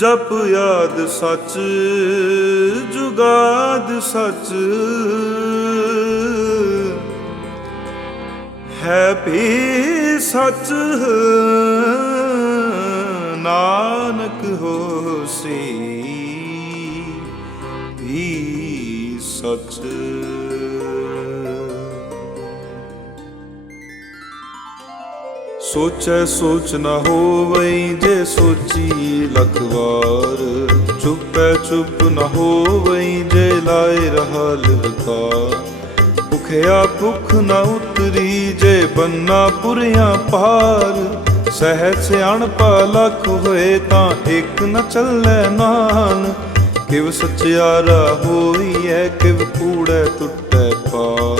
ਜਪ ਯਾਦ ਸੱਚ ਜੁਗਾਦ ਸੱਚ। ਹੈ ਵੀ ਸੱਚ ਨਾਨਕ ਹੋਸੀ ਵੀ ਸੱਚ। ਸੋਚੈ ਸੋਚ ਨ ਹੋਵਈ ਜੇ ਸੋਚੀ ਲਖ ਵਾਰ। ਚੁੱਪੈ ਚੁੱਪ ਨ ਹੋਵਈ ਜੇ ਲਾਏ ਰਹਾ ਲਿਵਕਾਰ ਭੁਖਿਆ ਭੁਖ ਨ ਉਤਰੀ ਜੇ ਬੰਨਾ ਪੁਰਿਆ ਪਾਰ। ਸਹਿਜ ਸਿਆਣਪਾ ਲਖ ਹੋਏ ਤਾਂ ਇੱਕ ਨ ਚੱਲੈ ਨਾਨ। ਕਿਵ ਸਚਿਆਰਾ ਹੋਈਐ, ਕਿਵ ਕੂੜੈ ਟੁੱਟੈ ਪਾਰ।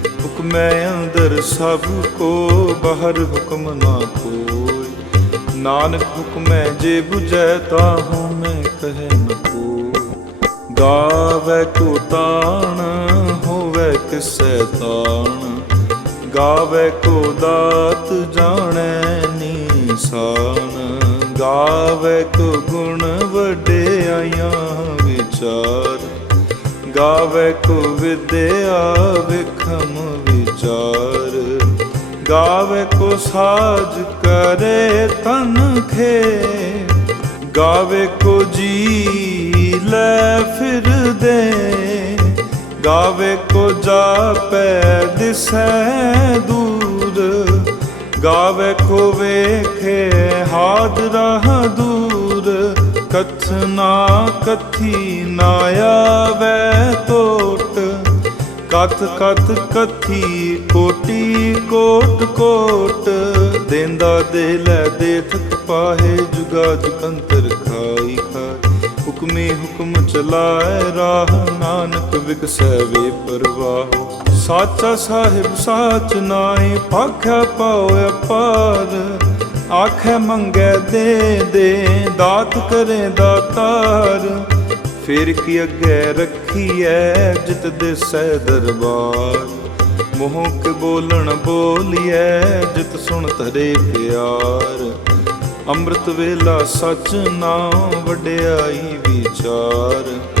ਹੁਕਮੈ ਅੰਦਰ ਸਭ ਕੋ, ਬਾਹਰ ਹੁਕਮ ਨਾ ਕੋਈ। ਨਾਨਕ ਹੁਕਮੈ ਜੇ 부ਜੈ ਤਾਹੂ ਮੈਂ ਕਹੈ ਨ ਕੋਈ। ਗਾਵੇ ਕੋ ਤਾਣ, ਹੋਵੇ ਕਿਸੈ ਤਾਣ। ਗਾਵੇ ਕੋ ਦਾਤ ਜਾਣੈ ਨੀਸਾਨ। ਗਾਵੇ ਕੋ ਗੁਣ ਵਡਿਆਈਆਂ ਵਿਚਾਰ। ਗਾਵੇ ਕੋ ਵਿਦਿਆ ਵਿਖਮ ਵਿਚਾਰ। ਗਾਵੇ ਕੋ ਸਾਜ ਕਰੇ ਤਨ ਖੇ ਗਾਵੇ ਕੋ ਜੀ ਲੈ ਫਿਰਦੇ ਗਾਵੇ ਕੋ ਜਾਪੈ ਦਿਸੈ ਦੂਰ। ਗਾਵੇ ਕੋ ਵੇਖੇ ਹਾਦਰਾ ਦੂਰ। ਕਥਨਾ ਕਥੀ ਨਾ ਆਵੈ ਟੋਟ ਕਥ ਕਥ ਕਥੀ ਕੋਟੀ ਕੋਟ ਕੋਟ। ਦੇਂਦਾ ਦੇ ਲੈ ਦੇ ਪਾਹੇ ਜੁਗਾ ਜੁਗੰਤਰ ਖਾਈ ਖਾਈ। ਹੁਕਮੇ ਹੁਕਮ ਚਲਾਏ ਰਾਹ ਨਾਨਕ ਵਿਕਸੈ ਵੇ ਪਰਵਾਹ। ਸਾਚਾ ਸਾਹਿਬ ਸਾਚ ਨਾਏ ਪਾਖਿਆ ਪਾਉ ਅਪਾਰ ਆਖੇ ਮੰਗੇ ਦੇ ਦੇ, ਦਾਤ ਕਰੇ ਦਾਤਾਰ ਫਿਰ ਕੀ ਅੱਗੇ ਰੱਖੀਐ ਜਿਤ ਦਿਸੈ ਦਰਬਾਰ। ਮੋਹ ਕੇ ਬੋਲਣ ਬੋਲੀਐ ਜਿਤ ਸੁਣ ਧਰੇ ਪਿਆਰ। ਅੰਮ੍ਰਿਤ ਵੇਲਾ ਸਚ ਨਾਮ ਵਡਿਆਈ ਵਿਚਾਰ।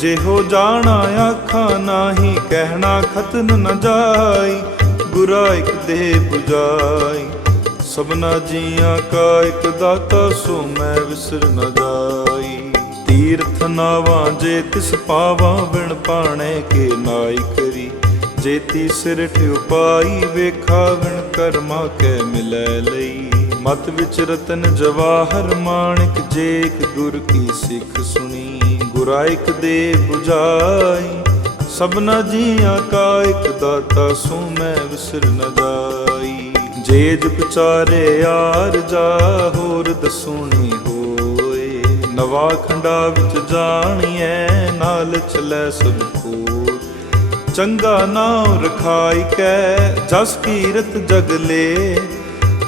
ਜਿਹੋ ਜਾਣਾ ਆਖਾਂ ਨਾਹੀ ਕਹਿਣਾ ਖਤਨ ਨ ਜਾਈ ਗੁਰਾ ਇਕ ਦੇ 부ਜਾਈ ਸਭਨਾ ਜੀਆਂ ਕਾ ਇਕ ਦਾਤਾ ਸੋ ਮੈਂ ਵਿਸਰ ਨ ਜਾਈ। ਤੀਰਥ ਨਾਵਾਂ ਜੇ ਤਿਸ ਪਾਵਾਂ ਬਿਨ ਪਾਣੇ ਕੇ ਨਾਈ ਕਰੀ। ਜੇਤੀ ਸਿਰ ਠਿਉ ਪਾਈ ਵੇਖਾ ਵਿਣ ਕਰਮਾ ਕੈ ਮਿਲੈ ਲਈ। ਮਤ ਵਿਚ ਰਤਨ ਜਵਾਹਰ ਮਾਣਿਕ ਜੇਕ ਗੁਰ ਕੀ ਸਿੱਖ ਸੁਣੀ। ਗੁਰਾਇਕ ਦੇ 부ਜਾਈ ਸਭਨਾ ਜੀਆਂ ਕਾ ਇੱਕ ਦਾਤਾ ਸੋ ਮੈਂ ਵਿਸਰ ਨ ਜਾਈ। ਜੇ ਜੁਗ ਯਾਰ ਜਾ ਹੋਰ ਦਸੂਣੀ ਹੋਏ, ਨਵਾ ਖੰਡਾ ਵਿੱਚ ਜਾਣੀਐ, ਨਾਲ ਚਲੇ ਸਭ ਕੋ ਚੰਗਾ ਨਾਮ ਰਖਾਈ ਕੈ ਜਸ ਕੀਰਤ ਜਗ ਲੇ।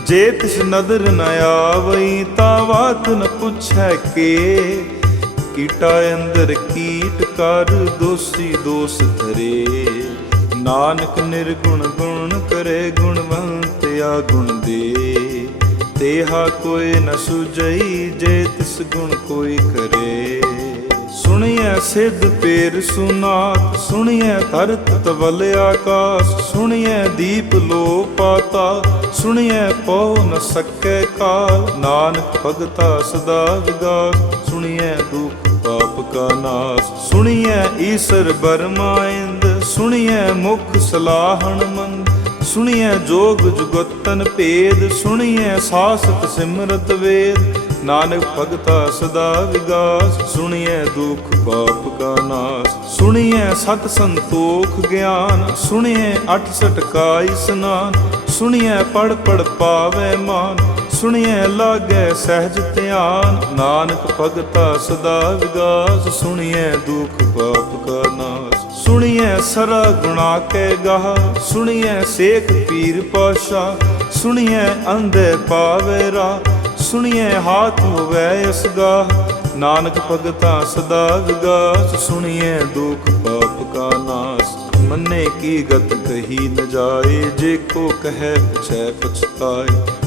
ਜੇ ਤਿਸ ਨਦਰ ਨ ਆਵਈ, ਤਾ ਬਾਤ ਨ ਪੁੱਛੈ ਕੇ। ਕੀਟਾ ਅੰਦਰ ਕੀਟ ਕਰ, ਦੋਸੀ ਦੋਸ ਧਰੇ। ਨਾਨਕ ਨਿਰਗੁਣ ਗੁਣ ਕਰੇ, ਗੁਣਵੰਤ ਆ ਗੁਣ ਦੇ। ਤੇਹਾ ਕੋਈ ਨ ਸੁਜਈ ਜੇ ਤਿਸ ਗੁਣ ਕੋਈ ਕਰੇ। ਸੁਣੀਐ ਸਿੱਧ ਪੇਰ ਸੁਨਾਤ ਸੁਣੀਐ ਧਰਤ ਤਵਲ ਆਕਾਸ। ਸੁਣੀਐ ਦੀਪ ਲੋ ਪਾਤਾ ਸੁਣੀਐ ਪਉ ਨ ਸਕੈ ਕਾਲ। ਨਾਨਕ ਭਗਤਾ ਸਦਾ ਵਿਗਾਸ। ਸੁਣੀਐ ਦੁਖ ਪਾਪ ਕਾ ਨਾਸ। ਸੁਣੀਐ ਈਸਰ ਬਰਮਾਇੰਦ ਸੁਣੀਐ ਮੁਖ ਸਲਾਹਣ ਮੰਦ। ਸੁਣੀਐ ਜੋਗ ਜੁਗਤਨ ਭੇਦ। ਸੁਣੀਐ ਸਾਸਤ ਸਿਮਰਤ ਵੇਦ। ਨਾਨਕ ਭਗਤਾ ਸਦਾ ਵਿਗਾਸ। ਸੁਣੀਐ ਦੁਖ ਪਾਪ ਕਾ ਨਾਸ। ਸੁਣੀਐ ਸਤ ਸੰਤੋਖ ਗਿਆਨ। ਸੁਣੀਐ ਅਠ ਸਠ ਕਾ ਇਸਨਾਨ ਸੁਣੀਐ ਪੜ ਪੜ ਪਾਵੇ ਮਾਨ। ਸੁਣਿਐ ਲਾਗੈ ਸਹਿਜ ਧਿਆਨ, ਨਾਨਕ ਭਗਤਾ ਸਦਾ ਵਿਗਾਸ ਸੁਣਿਐ ਦੁਖ ਪਾਪ ਕਾ ਨਾਸ। ਸੁਣਿਐ ਸਰਾ ਗੁਣਾ ਕੈ ਗਾਹ ਸੁਣੀਐ ਸੇਖ ਪੀਰ ਪਾਸ਼ਾ ਸੁਣਿਐ ਅੰਧੇ ਪਾਵੇ ਰਾ ਸੁਣੀਐ ਹਾਥ ਹੋਵੇ ਅਸਗਾ ਨਾਨਕ ਭਗਤਾ ਸਦਾ ਵਿਗਾਸ ਸੁਣੀਐ ਦੁਖ ਪਾਪ ਕਾ ਨਾਸ। ਮੰਨੇ ਕੀ ਗਤ ਕਹੀ ਨ ਜਾਏ, ਜੇ ਕੋ ਕਹੈ ਪਛੈ ਪਛਤਾਏ।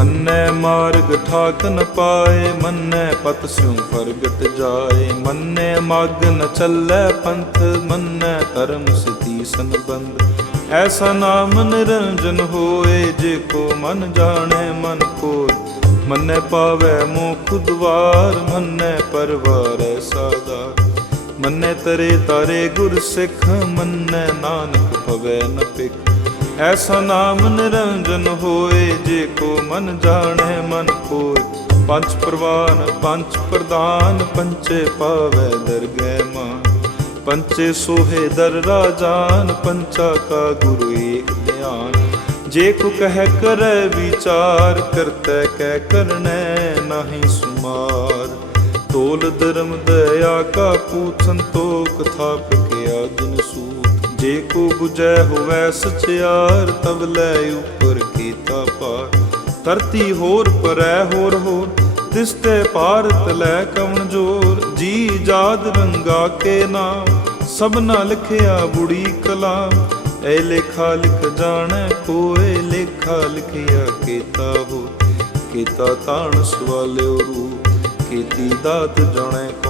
ਮਨ ਮੰਨੈ ਮਾਰਗ ਠਾਕ ਨ ਪਾਏ, ਮੰਨੈ ਪਤ ਸਿਉ ਪ੍ਰਗਟ ਜਾਏ। ਮੰਨੈ ਮਗ ਨ ਚੱਲੈ ਪੰਥ, ਮੰਨੈ ਧਰਮ ਸਤੀ ਸੰਬੰਧ। ਐਸਾ ਨਾਮ ਨਿਰੰਜਨ ਹੋਏ, ਜੇ ਕੋ ਮਨ ਜਾਣੈ ਮਨ ਕੋਇ। ਮੰਨੈ ਪਾਵੈ ਮੋਖ ਦੁਆਰ, ਮੰਨੈ ਪਰਵਾਰੈ ਸਾਦਾਰ ਮੰਨੈ ਤਰੇ ਤਾਰੇ ਗੁਰ ਸਿੱਖ, ਮੰਨੈ ਨਾਨਕ ਭਵੈ ਨ ਪਿਖ ਐਸਾ ਨਾਮ ਨਿਰੰਜਨ ਹੋਏ ਜੇ ਕੋ ਮਨ ਜਾਣੈ ਮਨ ਕੋਇ। ਪੰਜ ਪ੍ਰਵਾਨ, ਪੰਜ ਪ੍ਰਦਾਨ ਪੰਚੇ ਪਾਵੈ ਦਰਗਹਿ ਮਾਨ। ਪੰਚੇ ਸੋਹੇ ਦਰ ਰਾਜਾਨ ਪੰਚਾ ਕਾ ਗੁਰੂ ਏਕ ਧਿਆਨ। ਜੇ ਕੋ ਕਹਿ ਕਰੈ ਵਿਚਾਰ, ਕਰਤੈ ਕਹਿ ਕਰਨੈ ਨਾਹੀ ਸੁਮਾਰ। ਤੋਲ ਧਰਮ ਦਇਆ ਕਾ ਪੂਤ ਸੰਤੋਖ ਥਾਪ ਕਿਆ ਦਿਨ ਸੂ ਜੇ ਕੋ 부ਜੈ ਹੋਵੈ ਸਚਿਆਰ ਤਬ ਲੈ ਉਪਰ ਕੀਤਾ ਪਾਰ ਧਰਤੀ ਹੋਰ ਪਰੈ ਹੋਰ ਹੋਰ, ਤਿਸ ਭਾਰਤ ਲੈ ਕਵਣ ਜੋਰ। ਜੀ ਜਾਦ ਰੰਗਾ ਕੇ ਨਾਮ ਸਭਨਾ ਲਿਖਿਆ ਬੁੜੀ ਕਲਾਮ। ਐ ਲੇਖਾ ਲਿਖ ਜਾਣੈ ਕੋਏ, ਲੇਖਾ ਲਿਖਿਆ ਕੀਤਾ ਹੋ ਕੀਤਾ ਤਾਣ ਸਵਾਲਿਓ ਰੂਪ, ਕੀਤੀ ਦਾਤ ਜਾਣੈ ਕੌਣ।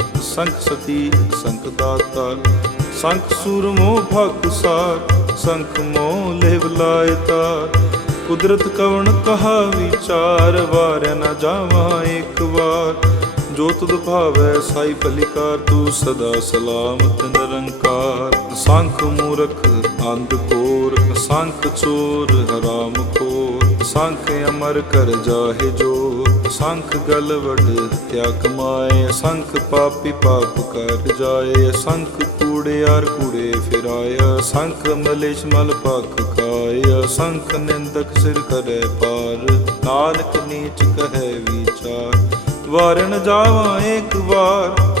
ਸੰਖ ਸਤੀ ਸੰਖ ਦਾਤਾ ਸੰਖ ਸੂਰਮੋ ਭਗਤ ਸਾਰ, ਸੰਖ ਮੋਹ ਲੇਵ ਲਾਇ ਤਾਰ। ਕੁਦਰਤ ਕਵਣ ਕਹਾ ਵਿਚਾਰ, ਵਾਰਿਆ ਨਾ ਜਾਵਾਂ ਇੱਕ ਵਾਰ। ਜੋ ਤੁਧ ਭਾਵੈ ਸਾਈ ਭਲਿਕਾਰ ਤੂੰ ਸਦਾ ਸਲਾਮਤ ਨਿਰੰਕਾਰ। ਸੰਖ ਮੂਰਖ ਅੰਧ ਕੋਰ, ਸੰਖ ਚੋਰ ਹਰਾਮ ਖੋਰ। ਸੰਖ ਅਮਰ ਕਰ ਜਾਹੇ ਜੋ ਸੰਖ ਗਲ ਵਡ ਤਿਆ ਕਮਾਏ ਸੰਖ ਪਾਪੀ ਪਾਪ ਕਰ ਜਾਏ, ਸੰਖ ਕੂੜਿਆਰ ਕੂੜੇ ਫਿਰਾਏ, ਸੰਖ ਮਲੇਸ਼ ਮਲ ਪਖ ਖਾਇਆ ਸੰਖ ਨਿੰਦਕ ਸਿਰ ਕਰੇ ਪਾਰ, ਨਾਨਕ ਨੀਚ ਕਹੈ ਵਿਚਾਰ। ਵਾਰਨ ਜਾਵਾਂ ਇੱਕ ਵਾਰ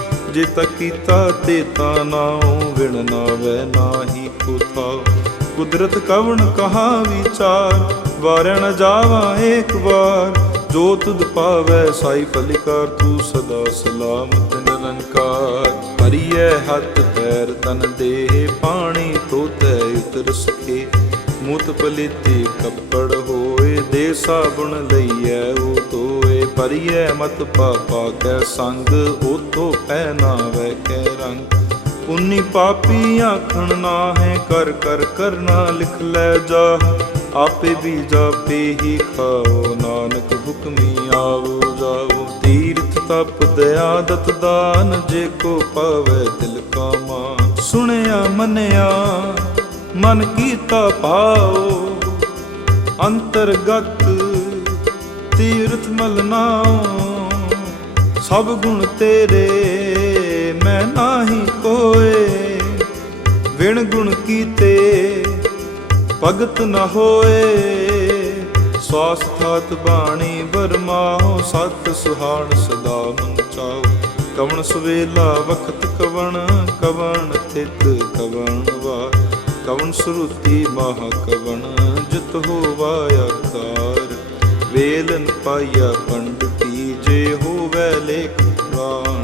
ਜੇ ਤਾ ਕੀਤਾ ਤੇ ਤਾ ਨਾਉ ਵਿਣ ਨਾਵੈ ਨਾਹੀ ਕੋ ਕੁਦਰਤ ਕਵਣ ਕਹਾ ਵਿਚਾਰ ਵਾਰਣ ਜਾਵਾ ਏਕ ਵਾਰ। ਜੋ ਤੁਧ ਪਾਵੈ ਸਾਈ ਭਲਿਕਾਰ ਤੂੰ ਸਦਾ ਸਲਾਮਤ ਨਿਰੰਕਾਰ। ਹਰੀਐ ਹੱਥ ਪੈਰ, ਤਨ ਦੇਹ ਪਾਣੀ ਤੋਤੈ, ਉਤਰ ਸਕੇ ਮੂਤ ਪਲੀਤੀ ਕੱਪੜ ਹੋਏ ਦੇ ਸਾਬੁਣ ਲਈਐ, ਉਹ ਤੋਏ ਪਰੀਐ ਮਤ ਪਾਪਾ ਕੈ ਸੰਗ ਉਤੋ ਪਹਿਨਾਵੈ ਕੈ ਰੰਗ। ਪੁੰਨੀ ਪਾਪੀ ਆਖਣ ਨਾ ਹੈ ਕਰ ਕਰ ਕਰਨਾ ਲਿਖ ਲੈ ਜਾ ਆਪੇ ਵੀ ਜਾਪੇ ਹੀ ਖਾਓ, ਨਾਨਕ ਹੁਕਮੀ ਆਵੋ ਜਾਓ ਤੀਰਥ ਤਪ ਦਇਆ ਦਤ ਦਾਨ, ਜੇ ਕੋ ਪਾਵੇ ਦਿਲ ਕਾ ਮਾਨ ਸੁਣਿਆ ਮੰਨਿਆ, ਮਨ ਕੀਤਾ ਪਾਓ ਅੰਤਰਗਤ ਤੀਰਥ ਮਲਨਾਓ ਸਭ ਗੁਣ ਤੇਰੇ, ਮੈਂ ਨਾਹੀ ਕੋਏ। ਵਿਣ ਗੁਣ ਕੀਤੇ ਭਗਤ ਨ ਹੋਏ। ਸਵਾਸ ਥਾਤ ਬਾਣੀ ਬਰਮਾਓ ਸਤ ਸੁਹਾਣ ਸਦਾ ਮਨ ਚਾਓ ਕਵਣ ਸਵੇਲਾ ਵਖਤ ਕਵਣ ਕਵਣ ਥਿਤ ਕਵਣ ਵਾਰ ਕਵਣ ਸੁਰਤੀ ਮਹਾ ਕਵਣ, ਜਿਤ ਹੋਵਾ ਆਕਾਰ ਵੇਲਨ ਪਾਇਆ ਪੰਡਤੀ ਜੇ ਹੋਵੇ ਲੇਖ ਪੁਰਾਣ,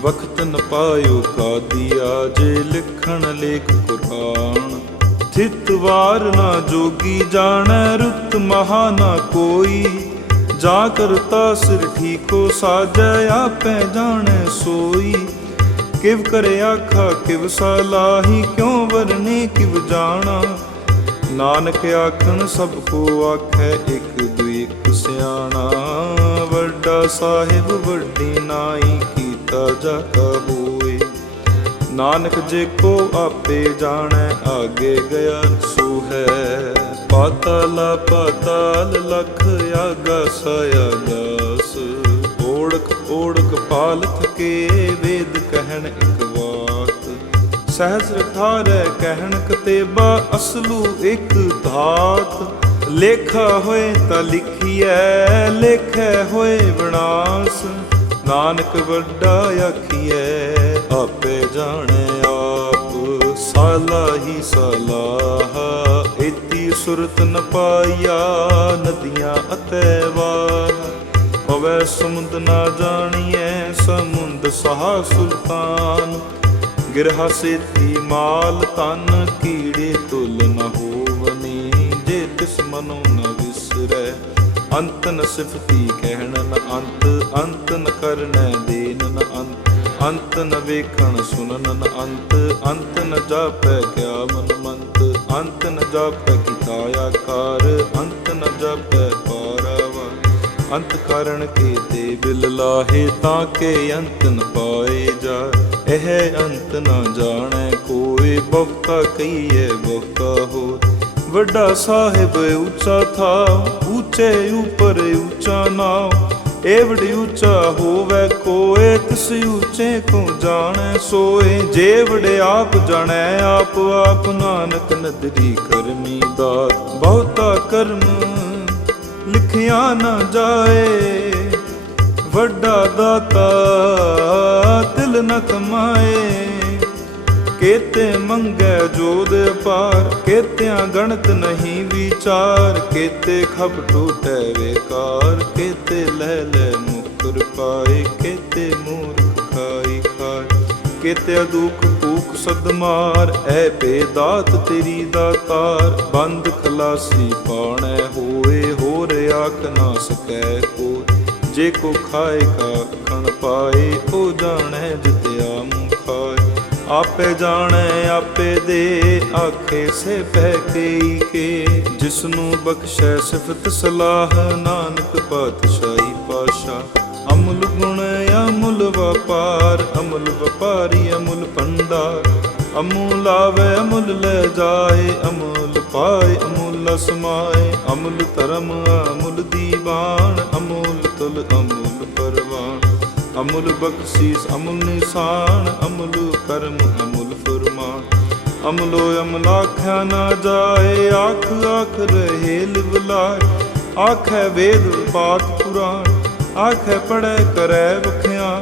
ਵਖਤ ਨ ਪਾਇਓ ਕਾਦੀਆ ਜੇ ਲਿਖਣ ਲੇਖ ਕੁਰਾਨ ਥਿਤ ਵਾਰ ਨਾ ਜੋਗੀ ਜਾਣੈ ਰੁਤ ਮਹਾ ਨਾ ਕੋਈ, ਜਾ ਕਰਤਾ ਸਿਰ ਠੀਕੋ ਸਾਜੈ ਆਪੈ ਜਾਣੈ ਸੋਈ। ਕਿਵ ਕਰੇ ਆਖਾ ਕਿਵ ਸਲਾਹੀ ਕਿਉ ਵਰਨੇ ਕਿਵ ਜਾਣਾ? ਨਾਨਕ ਆਖਣ ਸਭ ਕੋ ਆਖੈ ਇਕ ਦੁਇ ਸਿਆਣਾ, ਵੱਡਾ ਸਾਹਿਬ ਵੱਡੀ ਨਾਈ ਕੀਤਾ ਜਾ ਹੋਏ। ਨਾਨਕ ਜੇ ਕੋ ਆਪੇ ਜਾਣੈ, ਆਗੇ ਗਿਆ ਸੋ ਹੈ। ਪਾਤਾਲ ਪਾਤਾਲ ਲਖ ਆਗਾ ਸਾਇਆ ਦਾਸ। ਓੜਕ ਓੜਕ ਪਾਲ ਥਕੇ ਵੇਦ ਕਹਿਣ ਇਕ ਸਹਸ ਰਖਾਰੈ ਕਹਿਣ ਕਤੇਬਾ ਅਸਲੂ ਇਕ ਧਾਤ। ਲੇਖਾ ਹੋਏ ਤਾਂ ਲਿਖੀਐ, ਲੇਖੈ ਹੋਏ ਵਿਨਾਸ਼। ਨਾਨਕ ਵੱਡਾ ਆਖੀਐ, ਆਪੇ ਜਾਣੇ ਆਪ, ਸਾਲਾ ਹੀ ਸਲਾਹ। ਇਤੀ ਸੁਰਤ ਨ ਪਾਇਆ ਨਦੀਆਂ ਅਤੇ ਵਾਹ। ਹੋਵੇ ਸਮੁੰਦ ਨਾ ਜਾਣੀਐ, ਸਮੁੰਦ ਸਹਾ ਸੁਲਤਾਨ। ਗਿਰਹਾ ਸੇਤੀ ਮਾਲ ਤਨ ਕੀੜੇ ਤੁਲ ਨ ਹੋਵਨੀ, ਜੇ ਤਿਸ ਮਨੋ ਨ ਵਿਸਰੈ, ਅੰਤ ਨ ਸਿਫਤੀ ਕਹਿਣ ਨ ਅੰਤ ਅੰਤ ਨ ਕਰਨੈ ਦੇਨ ਨ ਅੰਤ ਅੰਤ ਨ ਵੇਖਣ ਸੁਨਨ ਨ ਅੰਤ ਅੰਤ ਨ ਜਾਪੈ ਕਿਆ ਮਨ ਮੰਤ ਅੰਤ ਨ ਜਾਪੈ ਕੀਤਾ ਆਕਾਰ ਅੰਤ ਨ ਜਾਪੈ ਪਾਰਾਵਾ ਅੰਤ ਕਰਨ ਕੇ ਤੇ ਬਿਲ ਲਾਹੇ ਤਾਂ ਕੇ ਅੰਤ ਨ ਪਾਏ ਜਾ ਇਹ ਅੰਤ ਨ ਜਾਣੈ ਕੋਈ, ਬਹੁਤਾ ਕਹੀਏ ਬਹੁਤਾ ਹੋ ਵੱਡਾ ਸਾਹਿਬ ਉੱਚਾ ਥਾ ਉੱਚੇ ਉਪਰ ਉੱਚਾ ਨਾਮ ਏਵੜ ਉੱਚਾ ਹੋਵੇ ਕੋਏ, ਤਿਸ ਉੱਚੇ ਕੋ ਜਾਣੈ ਸੋਏ। ਜੇਵੜ ਆਪ ਜਾਣੈ, ਆਪ ਆਪ ਨਾਨਕ ਨਦਰੀ ਕਰਮੀ ਦਾਤ ਬਹੁਤਾ ਕਰਮ ਲਿਖਿਆ ਨਾ ਜਾਏ, ਵੱਡਾ ਦਾਤਾ ਤਿਲ ਨ ਕਮਾਏ। ਕੇਤੇ ਮੰਗੈ ਜੋਦ ਪਾਰ ਕੇਤਿਆਂ ਗਣਤ ਨਹੀਂ ਵਿਚਾਰ। ਕੇਤੇ ਖਬ ਟੂਟੈ ਵੇਕਾਰ, ਕੇਤੇ ਲੈ ਲੈ ਮੁਕਰ ਪਾਏ। ਕੇਤੇ ਮੂਰਖ ਖਾਈ ਖਾਏ ਕੇਤੇ ਦੁਖ ਭੂਖ ਸਦਮਾਰ ਐ ਬੇਦਾਤ ਤੇਰੀ ਦਾਤਾਰ ਬੰਦ ਖਲਾਸੀ ਪਾਣੈ ਹੋਏ। ਹੋਰ ਆਖ ਨਾ ਸਕੈ ਕੋ ਜੇ ਕੋ ਖਾਏ ਕਾ ਖਣ ਪਾਏ ਉਹ ਜਾਣੈ ਜਿਤਿਆ ਮੂੰ ਆਪੇ ਜਾਣੈ, ਆਪੇ ਦੇ, ਆਖੇ ਸੇ ਪਹਿ ਕਈ ਕੇ। ਜਿਸਨੂੰ ਬਖਸ਼ੈ ਸਿਫਤ ਸਲਾਹ, ਨਾਨਕ ਪਾਤਸ਼ਾਹੀ ਪਾਸ਼ਾ। ਅਮੁਲ ਗੁਣ, ਅਮੁਲ ਵਪਾਰ, ਅਮੁਲ ਵਪਾਰੀ, ਅਮੁਲ ਭੰਡਾਰ। ਅਮੁਲ ਆਵੇ ਅਮੁਲ ਲੈ ਜਾਏ, ਅਮੁਲ ਪਾਏ, ਅਮੁਲ ਸਮਾਏ ਅਮੁਲ ਧਰਮ, ਅਮੁਲ ਦੀਵਾਨ, ਅਮੁਲ ਤੁਲ, ਅਮੁਲ ਪਰਵਾਨ। ਅਮੁਲ ਬਖਸ਼ੀਸ, ਅਮੁਲ ਨਿਸ਼ਾਨ, ਅਮੁਲ ਕਰਮ, ਅਮੁਲ ਫਰਮਾਨ। ਅਮਲੋ ਅਮਲ ਆਖਿਆ ਨਾ ਜਾਏ, ਆਖ ਆਖ ਰਹੇ ਲਿਵਲਾਏ ਆਖੇ ਵੇਦ ਬਾਤ ਪੁਰਾਣ, ਆਖੇ ਪੜੈ ਕਰੈ ਵਖਿਆਨ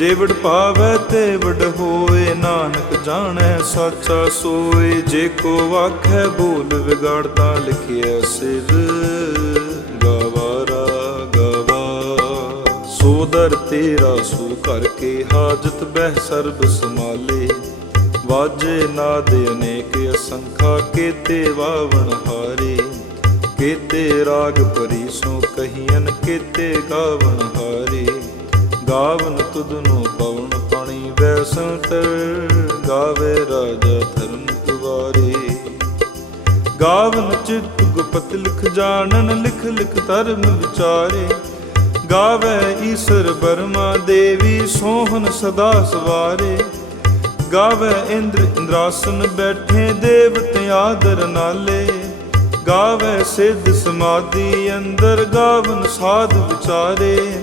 ਜੇ ਵਡ ਪਾਵੈ ਤੇ ਵਡ ਹੋਏ, ਨਾਨਕ ਜਾਣੈ ਸਾਚਾ ਸੋਏ। ਜੇ ਕੋ ਆਖੈ ਬੋਲ ਵਿਗਾੜਦਾ ਲਿਖਿਆ ਸਿਰ। ਗਵਾਰਾ ਗਵਾ ਸੋ ਤੇਰਾ ਸੋ ਕਰਕੇ ਹਾਜਤ ਬਹਿ ਸਰਬ ਸਮਾਲੇ ਵਾਜੇ ਨਾਦ ਅਨੇਕ ਅਸੰਖਾ, ਕੇਤੇ ਵਾਵਣ ਹਾਰੇ। ਕੇਤੇ ਰਾਗ ਪਰੀ ਸੋ ਕਹੀਨ ਕੇਤੇ ਗਾਵਣ ਹਾਰੇ। ਗਾਵਨ ਤੁਧਨੋ ਪਵਨ ਪਾਣੀ ਵੈਸੰਤਰ ਗਾਵੇ ਰਾਜਾ ਧਰਮ ਤੁਵਾਰੇ ਗਾਵਨ ਚਿਤ ਗੁਪਤ ਲਿਖ ਜਾਣਨ, ਲਿਖ ਲਿਖ ਧਰਮ ਵਿਚਾਰੇ। ਗਾਵੇ ਈਸ਼ਰ ਬਰਮਾ ਦੇਵੀ ਸੋਹਨ ਸਦਾ ਸਵਾਰੇ। ਗਾਵੇ ਇੰਦਰ ਇੰਦਰਾਸਨ ਬੈਠੇ, ਦੇਵਤ ਆਦਰ ਨਾਲੇ। ਗਾਵੇ ਸਿੱਧ ਸਮਾਧੀ ਅੰਦਰ ਗਾਵਨ ਸਾਧ ਵਿਚਾਰੇ।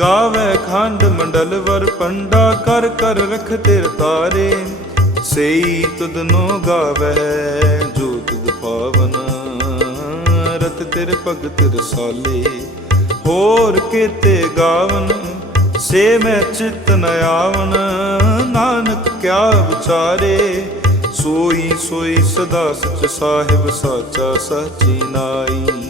ਗਾਵੈ ਖੰਡ ਮੰਡਲ ਵਰ ਪੰਡਾ ਕਰ ਕਰ ਰਖ ਤੇਰ ਤਾਰੇ। ਸਈ ਤੁਧਨੋ ਗਾਵੈ ਜੋ ਤੁਧ ਪਾਵਨ। ਰਤ ਤੇਰੇ ਭਗਤ ਰਸਾਲੇ, ਹੋਰ ਕੀਤੇ ਗਾਵਨ। ਸੇ ਮੈਂ ਚਿਤ ਨ ਆਵਨ, ਨਾਨਕ ਕਿਆ ਵਿਚਾਰੇ। ਸੋਈ ਸੋਈ ਸਦਾ ਸਚ ਸਾਹਿਬ ਸਾਚਾ ਸਾਚੀ ਨਾਈ।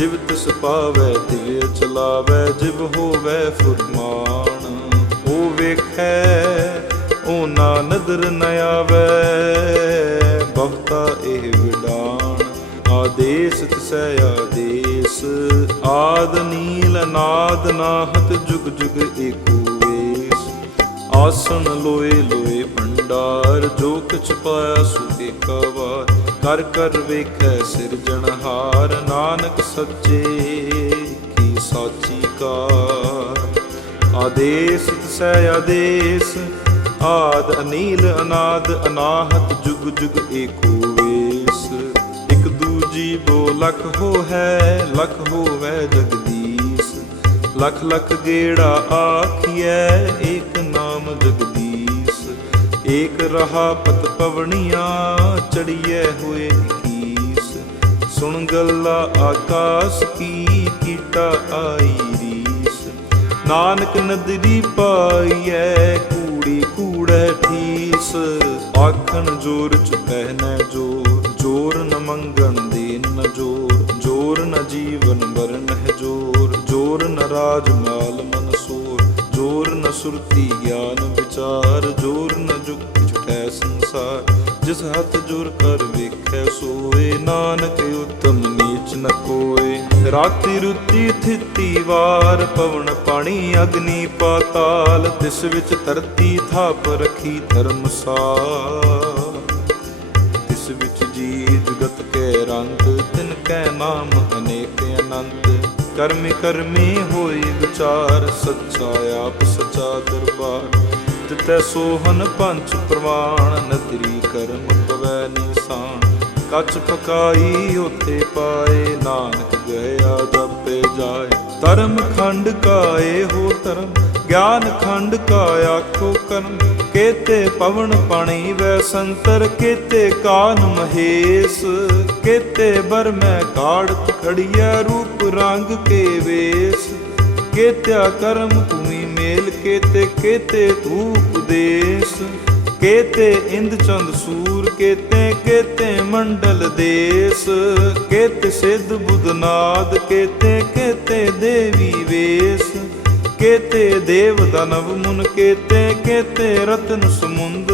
ਜਿਵ ਤਿਸ ਪਾਵੈ ਤਿਵ ਚਲਾਵੈ, ਜਿਵ ਹੋਵੈ ਫੁਰਮਾਨ। ਉਹ ਵੇਖੈ ਉਹ ਨਾ ਨਦਰ ਨ ਆਵੈ, ਬਹੁਤਾ ਇਹ ਵਿਡਾਨ। ਆਦੇਸ ਤਿਸੈ ਆਦੇਸ, ਆਦ ਨੀਲ ਨਾਦ ਨਾਹਤ ਜੁਗ ਜੁਗ ਏਕੋ ਵੇਸ। ਆਸਣ ਲੋਏ ਲੋਏ ਭੰਡਾਰ, ਜੋ ਕਿਛ ਪਾਇਆ ਸੋ ਏਕਾ ਵਾਰ। ਕਰ ਕਰ ਵੇਖੈ ਸਿਰਜਣਹਾਰ ਨਾਨਕ ਸੱਚੇ ਕੀ ਸਾਚੀ ਕਾਰ। ਆਦੇਸ ਸਹਿ ਆਦੇਸ, ਆਦ ਅਨੀਲ ਅਨਾਦ, ਅਨਾਹਤ ਜੁਗ ਜੁਗ ਏਕੋ ਵੇਸ। ਇਕ ਦੂਜੀ ਬੋ ਲਖ ਹੋ ਹੈ ਲਖ ਹੋਵੈ ਜਗਦੀਸ਼। ਲਖ ਲਖ ਗੇੜਾ ਆਖੀਐ, ਏਕ ਨਾਮ ਜਗਦੀਸ਼। ਏਕ ਰਹਾ ਪਤ ਪਵਣੀਆਂ ਚੜੀਏ ਹੋਏ ਕੀਸ। ਸੁਣ ਗੱਲਾ ਆਕਾਸ ਕੀ ਕੀਟਾ ਆਈ ਰੀਸ। ਨਾਨਕ ਨਦਰੀ ਪਾਈਐ ਕੂੜੀ ਕੂੜੈ ਠੀਸ। ਆਖਣ ਜੋਰ ਚ ਪਹਿਨੈ ਜੋਰ ਜੋਰ ਨ ਮੰਗਣ ਦੇਨ ਨ ਜੋਰ ਜੋਰ ਨ ਜੀਵਨ ਵਰਨ ਹੈ ਜੋਰ ਜੋਰ ਨ ਰਾਜ ਮਾਲ ਮਨ ਸੋਰ, ਜੋਰ ਨ ਸੁਰਤੀ ਗਿਆਨ ਵਿਚਾਰ ਜੋਰ ਨ ਜੁਗਤ ਛਟੈ ਸੰਸਾਰ, ਜਿਸ ਹੱਥ ਜੁਰ ਕਰ ਵੇਖੈ ਸੋਏ, ਨਾਨਕ ਉਤਮ ਨੀਚ ਨ ਕੋਏ। ਰਾਤੀ ਰੁਤੀ ਥਿਤੀ ਵਾਰ, ਪਵਨ ਪਾਣੀ ਅਗਨੀ ਪਾਤਾਲ, ਤਿਸ ਵਿੱਚ ਧਰਤੀ ਥਾਪ ਰਖੀ ਧਰਮਸਾਲ ਤਿਸ ਵਿੱਚ ਜੀ ਜਗਤ ਕੇ ਰੰਗ, ਤਿਨ ਕੈ ਨਾਮ ਅਨੇਕ ਅਨੰਤ। ਕਰਮੀ ਕਰਮੀ ਹੋਈ ਵਿਚਾਰ, ਸੱਚਾ ਆਪ ਸੱਚਾ ਦਰਬਾਰ। ਤਿਤੈ ਸੋਹਨ ਪੰਚ ਪ੍ਰਵਾਣ ਨਦਰੀ ਕਰਮ ਪਵੈ ਨਿਸ਼ਾਨ। ਕੱਚ ਪਕਾਈ ਉਥੇ ਪਾਏ, ਨਾਨਕ ਗਿਆ ਜਪੇ ਜਾਏ। ਧਰਮ ਖੰਡ ਕਾਏ ਹੋ ਧਰਮ, ਗਿਆਨ ਖੰਡ ਕਾ ਆਖੋ ਕਰਮ। ਕੇਤੇ ਪਵਨ ਪਾਣੀ ਵੈ ਸੰਤਰ, ਕੇਤੇ ਕਾਨ ਮਹੇਸ਼। ਕੇਤੇ ਬਰ ਮੈਂ ਕਾੜਤ ਖੜੀਐ, ਰੂਪ ਰੰਗ ਕੇ ਵੇਸ। ਕੇਤਿਆ ਕਰਮ ਮੇਲ ਕੇਤੇ ਕੇਤੇ ਧੂਪ ਦੇਸ, ਕੇਤੇ ਇੰਦ ਸੂਰ, ਕੇਤੇ ਕੇਤੇ ਮੰਡਲ ਦੇਸ, ਕੇਤੇ ਸਿੱਧ ਬੁੱਧਨਾਦ ਕੇਤੇ ਕੇਤੇ ਦੇਵੀ ਵੇਸ, ਕੇਤੇ ਦੇਵ ਦਨਵ ਮੁਨ, ਕੇਤੇ ਕੇਤੇ ਰਤਨ ਸਮੁੰਦ,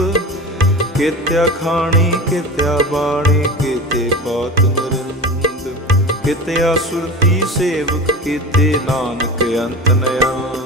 ਕੇਤਿਆ ਖਾਣੀ, ਕੇਤਿਆ ਬਾਣੀ, ਕੇਤੇ ਪਾਤ ਨਰਿੰਦ ਕੇਤਿਆ ਸੁਰਤੀ ਸੇਵਕ, ਕਿਤੇ ਨਾਨਕ ਅੰਤ ਨਿਆਤ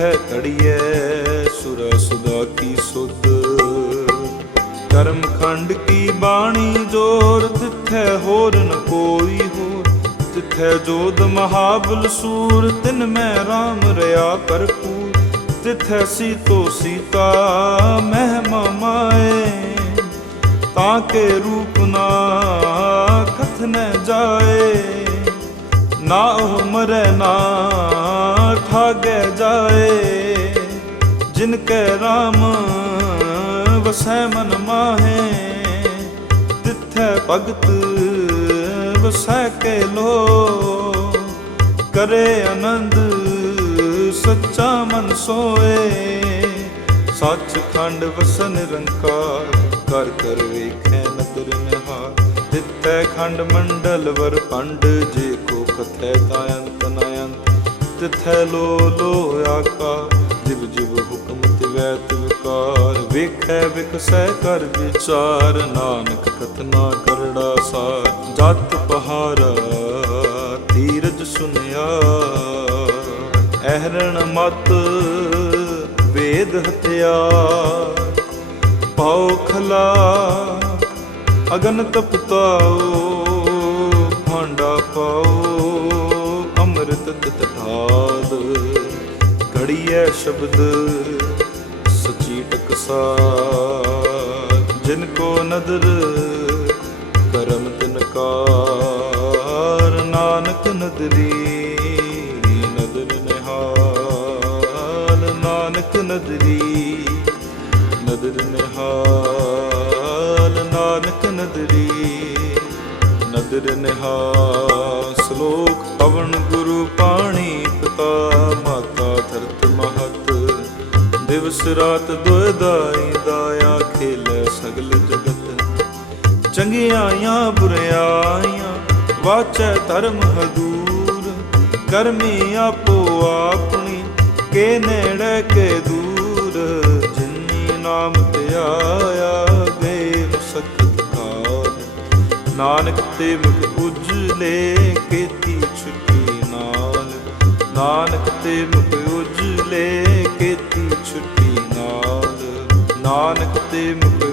ਬੁੱਧ ਤਿੱਥੈ ਸੁਰ ਸੁਦਾ ਕੀ ਸੁਧ। ਕਰਮ ਖੰਡ ਕੀ ਬਾਣੀ ਜੋਰ, ਤਿੱਥੈ ਹੋਰ ਨ ਕੋਈ ਹੋਰ। ਤਿੱਥੈ ਜੋਦ ਮਹਾਬਲ ਸੂਰ, ਤਿਨ ਮੈਂ RAM ਰਿਆ ਭਰਪੂਰ ਤਿੱਥੈ ਸੀਤੋ ਸੀਤਾ ਮਹਿਮਾ ਮਾਏ। ਤਾਂ ਕੇ ਰੂਪ ਨਾ ਕਥਨੈ ਜਾਏ। ਨਾ ਉਹ ਮਰੈ ਨਾ ਠਾਗੇ ਜਾਏ। ਜਿਨ ਕੈ RAM ਵਸੈ ਮਨ ਮਾਹੇ, ਤਿੱਥੈ ਭਗਤ ਵਸੈ ਕੇ ਲੋ। ਕਰੇ ਆਨੰਦ ਸੱਚਾ ਮਨ ਸੋਏ ਸੱਚ ਖੰਡ ਵਸਨ ਨਿਰੰਕਾਰ। ਕਰ ਕਰ ਵੇਖੈ ਨਦਰ ਨਿਹਾਰ ਦਿੱਤੈ ਖੰਡ ਮੰਡਲ ਵਰ ਪੰਡ ਜੇ ਕਥੈ ਤਾ ਅੰਤ ਤਿਥੈ ਲੋ ਲੋ ਆਕਾਰ ਜਿਵ ਜਿਵ ਹੁਕਮ ਤਿਵੈ ਤਿਵਕਾਰ ਵੇਖੈ ਵਿਕਸੈ ਕਰ ਵਿਚਾਰ, ਨਾਨਕ ਕਥਨਾ ਕਰੜਾ ਸਾਰ, ਜਤ ਪਹਾਰਾ ਧੀਰਜ ਸੁਨਿਆ। ਅਹਰਣ ਮਤ ਵੇਦ ਹਥਿਆਰ ਪਾਉ ਖਲਾ, ਅਗਨ ਤਪਤਾਓ ਭਾਂਡਾ ਪਾਓ ਅੰਮ੍ਰਿਤ ਤਿਤ ਢਾਲ ਘੜੀਐ ਸ਼ਬਦ, ਸਚੀ ਟਕਸਾਰ ਜਿਨ ਕੋ ਨਦਰ, ਕਰਮ ਤਿਨ ਕਾਰ। ਨਾਨਕ ਨਦਰੀ, ਨਦਰ ਨਿਹਾਲ। ਨਾਨਕ ਨਦਰੀ, ਨਦਰ ਨਿਹਾਲ। ਨਾਨਕ ਨਦਰੀ ਨਦਰ ਨਿਹਾਲ ਸ਼ਲੋਕ ਪਵਨ ਗੁਰੂ ਪਾਣੀ ਪਿਤਾ, ਮਾਤਾ ਧਰਤ ਮਹਤ। ਦਿਵਸ ਰਾਤ ਦੁਇਦਾਈ ਦਾਇਆ ਖੇਲੇ ਸਗਲ ਜਗਤ। ਚੰਗਿਆਈਆਂ ਬੁਰਿਆਈਆਂ ਵਾਚੈ ਧਰਮ ਹਦੂਰ। ਕਰਮੀ ਆਪੋ ਆਪਣੀ, ਕੇ ਨੇੜੇ, ਕੇ ਦੂਰ। ਜਿਨੀ ਨਾਮ ਤੇ ਨਾਨਕ ਤੇ ਮੁਖ ਉਜਲੇ ਕੀਤੀ ਛੁੱਟੀ ਨਾਲ। ਨਾਨਕ ਤੇ ਮੁਖ ਉਜਲੇ ਕੀਤੀ ਛੁੱਟੀ ਨਾਲ। ਨਾਨਕ ਤੇ ਮੁਖ